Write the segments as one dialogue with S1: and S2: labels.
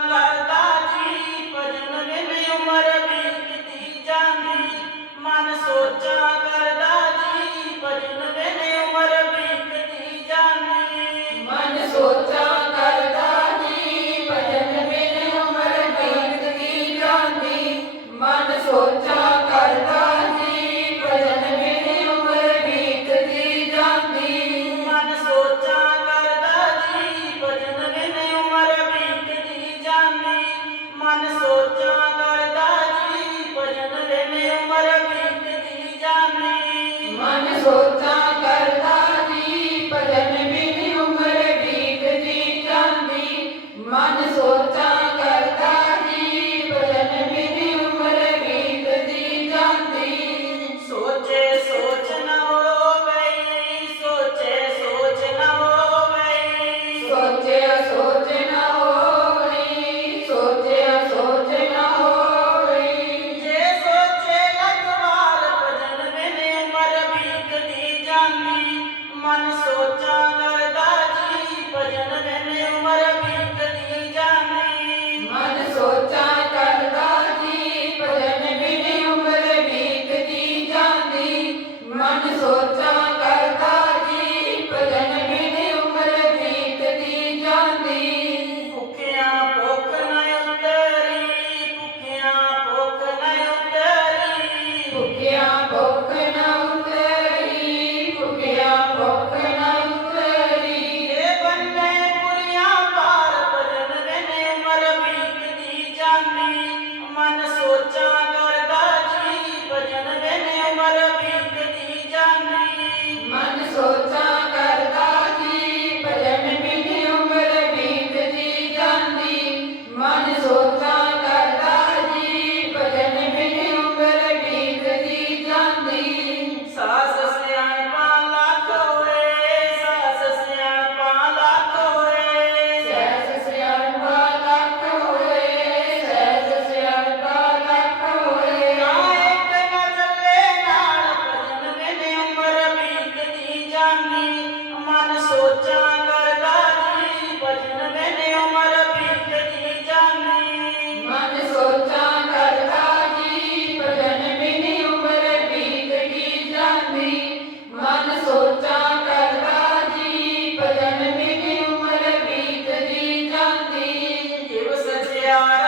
S1: ਕਰਦਾ
S2: मन सोचा യാര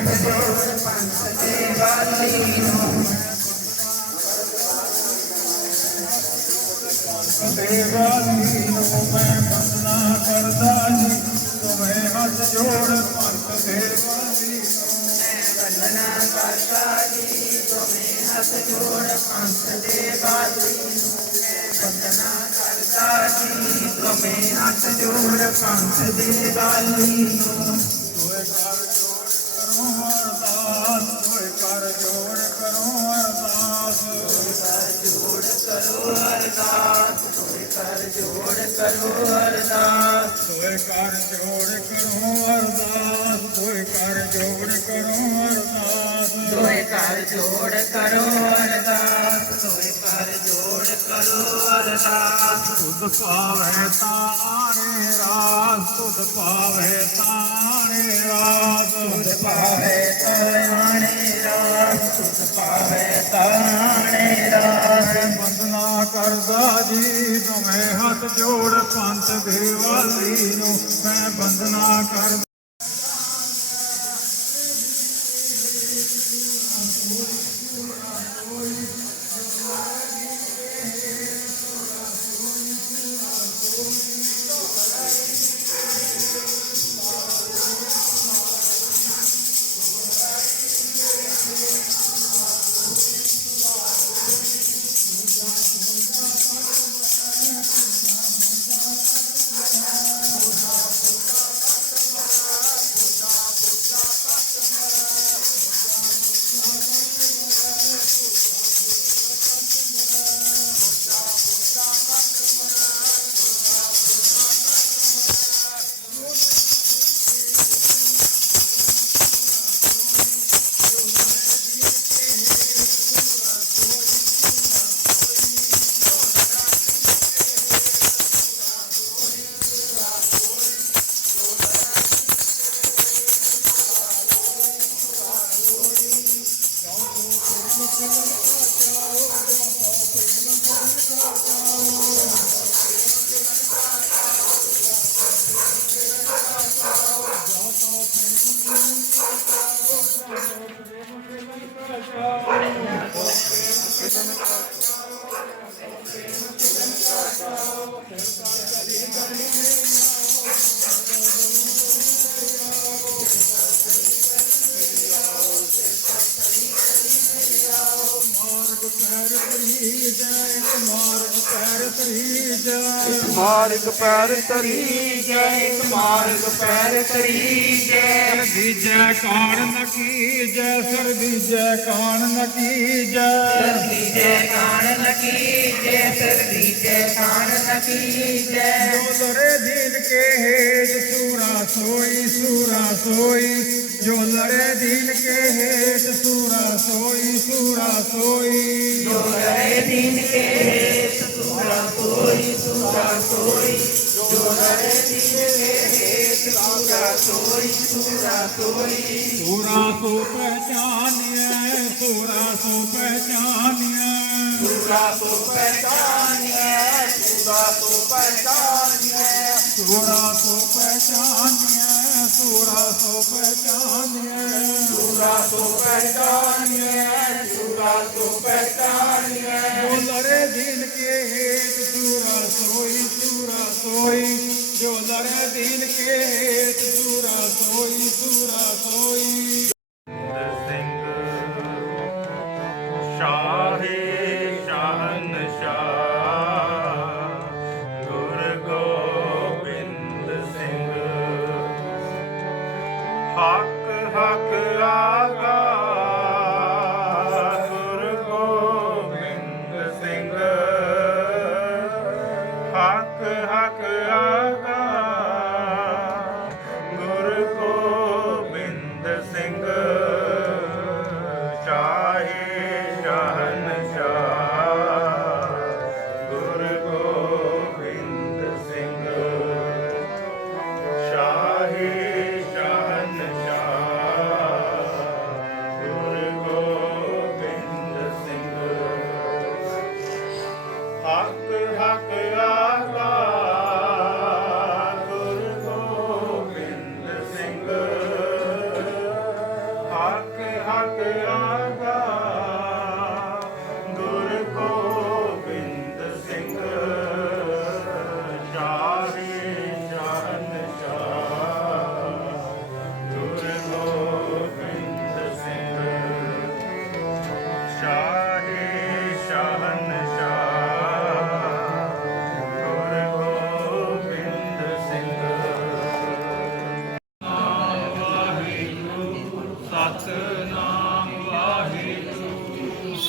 S2: ਛੱਡ ਦਿਓ ਪੰਥ
S1: ਦੇ ਵਾਲੀ ਨੂੰ ਦੇਵਾਲੀ ਨੂੰ ਮੈਂ ਮੰਨਣਾ ਕਰਦਾ ਜੀ ਤੁਮੇ ਹੱਥ ਜੋੜ ਪੰਥ
S2: ਦੇਵਾਲੀ ਬੰਦਨਾ ਕਰਦਾ ਜੀ ਤੁਮੇ ਹੱਥ ਜੋੜ ਪੰਥ
S3: ਦੇਵਾਲੀ ਬੰਦਨਾ ਕਰਦਾ ਜੀ ਤੁਮੇ ਹੱਥ ਜੋੜ ਪੰਥ ਦੇਵਾਲੀ ਨੂੰ ਜੋੜ ਕਰੋ ਅਰਦਾਸ ਤੋਏ ਕਰ ਜੋੜ ਕਰੋ ਅਰਦਾਸ ਤੋਏ ਕਰ ਜੋੜ ਕਰੋ ਅਰਦਾਸ ਤੋਏ ਕਰ ਜੋੜ ਕਰੋ ਅਰਦਾਸ
S4: ਤੋਏ ਕਰ ਜੋੜ ਕਰੋ ਅਰਦਾਸ
S3: ਤੁਧ ਪਾਵੇ ਤਾਰੇ ਰਾਸ ਤੁਧ ਪਾਵੇ ਤਾਰੇ ਰਾਸ। ਤੁਧ
S4: ਪਾਵੇ ਤਾਣੇ ਰਾਸ ਪਾਵੇ ਤਾਣੇ ਰਾਸ
S3: ਬੰਦਨਾ ਕਰਦਾ ਜੀ, ਤੁਮੇ ਹੱਥ ਜੋੜ ਪੰਥ ਦੇਵਾਲੀ ਨੂੰ, ਮੈਂ ਬੰਦਨਾ ਕਰਦਾ ਪੈਰ ਧਰੀ ਜਾਏ ਮਾਰਗ ਪੈਰ ਧਰੀ ਜਾਏ
S5: ਮਾਰਗ ਪੈਰ ਤਰੀ ਜੈ ਮਾਰਗ ਪੈਰ ਧਰੀ
S3: ਜਾਏ। ਬੀਜੈ ਕਾਣ ਨ ਕੀਜੈ ਸਰ ਬੀਜੈ ਕਾਣ ਨ ਕੀਜੈ
S4: ਸਰ ਬੀਜੈ ਕਾਣ ਨ ਕੀਜੈ ਸਰ ਬੀਜੈ ਜੈ ਕਾਣ ਲਕੀ ਜੈ
S3: ਲੜੇ ਦੀਨ ਕੇ ਹੇਜ ਸੂਰਾ ਸੋਈ ਸੂਰਾ ਸੋਈ। ਜੋ ਲੜੇ ਦੀਨ ਕੇ ਹੇਜ ਸੂਰਾ ਸੋਈ ਸੂਰਾ ਸੋਈ।
S4: ਜੋ ਰਹੇ ਦਿਨ ਕੇ ਹੇਤ ਸੂਰਾ ਸੋਈ ਸੂਰਾ ਸੋਈ। ਜੋ ਰਹੇ ਦਿਨ ਕੇ ਹੇਤ ਸੂਰਾ ਸੋਈ ਸੂਰਾ ਸੋਈ।
S3: ਸੂਰਾ ਸੋ ਪਹਿਚਾਨਿਐ ਸੂਰਾ ਸੋ ਪਹਿਚਾਨਿਐ।
S5: ਸੂਰਾ ਸੋ
S3: सूरा तो पहचान है सूरा सो पहचान है सूरा सो पहचान है सूरा तो
S6: पहचान है तो बोलरे तो तो दिन के हेत सूरा सोई सूरा सोई। जो लरे दिन के हेत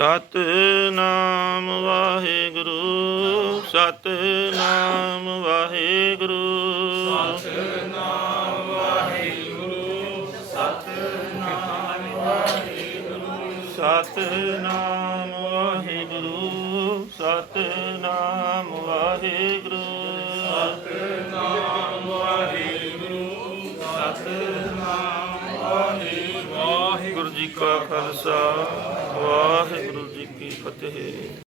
S7: ਸਤਨਾਮ ਵਾਹਿਗੁਰੂ ਸਤਨਾਮ ਵਾਹਿਗੁਰੂ। ਸਤਨਾਮ ਵਾਹਿਗੁਰੂ ਸਤਨਾਮ ਵਾਹਿਗੁਰੂ। ਸਤਨਾਮ ਵਾਹਿਗੁਰੂ ਵਾਹਿਗੁਰੂ ਜੀ ਕਾ ਖਾਲਸਾ। ਵਾਹਿਗੁਰੂ ਜੀ ਕੀ ਫਤਿਹ।